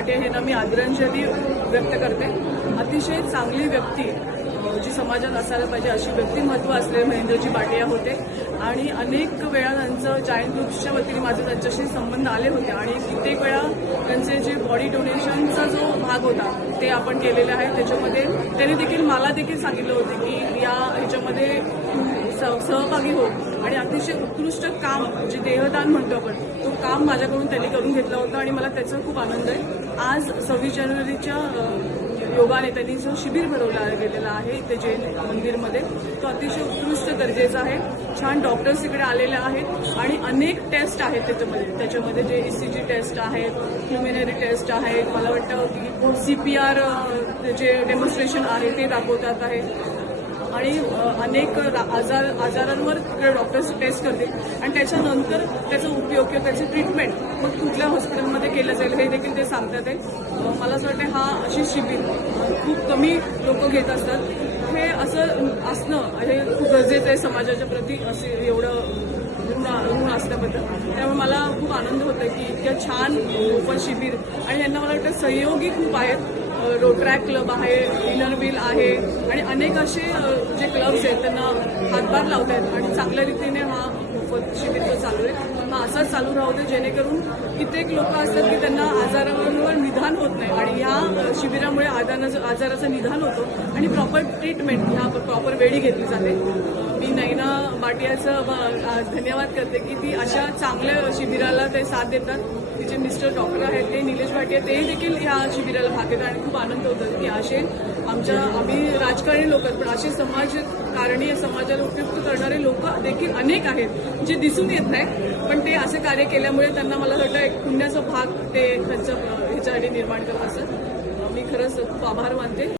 भाटिया यांना मी आदरांजली व्यक्त करते. अतिशय चांगली व्यक्ती जी समाजात असायला पाहिजे अशी व्यक्तिमत्व असलेले महेंद्रजी भाटिया होते आणि अनेक वेळा त्यांचं जायंट ग्रुप्सच्या वतीने माझे त्यांच्याशी संबंध आले होते आणि कित्येक वेळा त्यांचे जे बॉडी डोनेशनचा जो भाग होता ते आपण केलेले आहे. त्याच्यामध्ये त्यांनी देखील मला देखील सांगितलं होतं की या ह्याच्यामध्ये सहभागी हो आणि अतिशय उत्कृष्ट काम जे देहदान म्हणतो आपण तो काम माझ्याकडून त्यांनी करून घेतलं होतं आणि मला त्याचा खूप आनंद आहे. आज 26 जानेवारीच्या योगाने त्यांनी जो शिबिर भरवला गेलेला आहे ते जैन मंदिरमध्ये तो अतिशय उत्कृष्ट दर्जाचा आहे. छान डॉक्टर्स इकडे आलेले आहेत आणि अनेक टेस्ट आहेत त्याच्यामध्ये जे ECG टेस्ट आहेत, प्रिलिमिनरी टेस्ट आहेत, मला वाटतं CPR जे डेमॉन्स्ट्रेशन आहे ते दाखवतात आहे आणि अनेक आजारांवर तिकडे डॉक्टर्स टेस्ट करतील आणि त्याच्यानंतर त्याचा उपयोग किंवा त्याची ट्रीटमेंट मग कुठल्या हॉस्पिटलमध्ये केलं जाईल हे देखील ते सांगतात आहे. मला असं वाटतं हा अशी शिबिर खूप कमी लोक घेत असतात. हे असं असणं हे खूप गरजेचं आहे समाजाच्या प्रती असे एवढं ऋण असल्याबद्दल. त्यामुळे मला खूप आनंद होतो की इतक्या छान मोफत शिबिर आणि यांना मला वाटतं सहयोगी खूप आहेत. रोटरॅक क्लब आहे, इनर व्हील आहे आणि अनेक असे जे क्लब्स आहेत त्यांना हातभार लावत आहेत आणि चांगल्या रीतीने हा मोफत शिबिर जो चालू आहे हा असाच चालू राहू दे जेणेकरून कित्येक लोक असतात की त्यांना आजारावर निदान होत नाही आणि ह्या शिबिरामुळे आजाराचं निदान होतं आणि प्रॉपर ट्रीटमेंट ह्या प्रॉपर वेळी घेतली जाते. मी नैना भाटियाचं धन्यवाद करते की ती अशा चांगल्या शिबिराला ते साथ देतात. तिचे मिस्टर डॉक्टर आहेत ते निलेश भाटिया तेही देखील ह्या शिबिराला भाग घेतात आणि खूप आनंद होतो की असे आम्ही राजकारणी लोक पण असे समाजकारणी समाजाला उपयुक्त करणारे लोक देखील अनेक आहेत जे दिसून येत नाही पण ते असे कार्य केल्यामुळे त्यांना मला वाटतं एक पुण्याचा भाग ते त्यांचं ह्याच्यासाठी निर्माण करत असं मी खरंच खूप आभार मानते.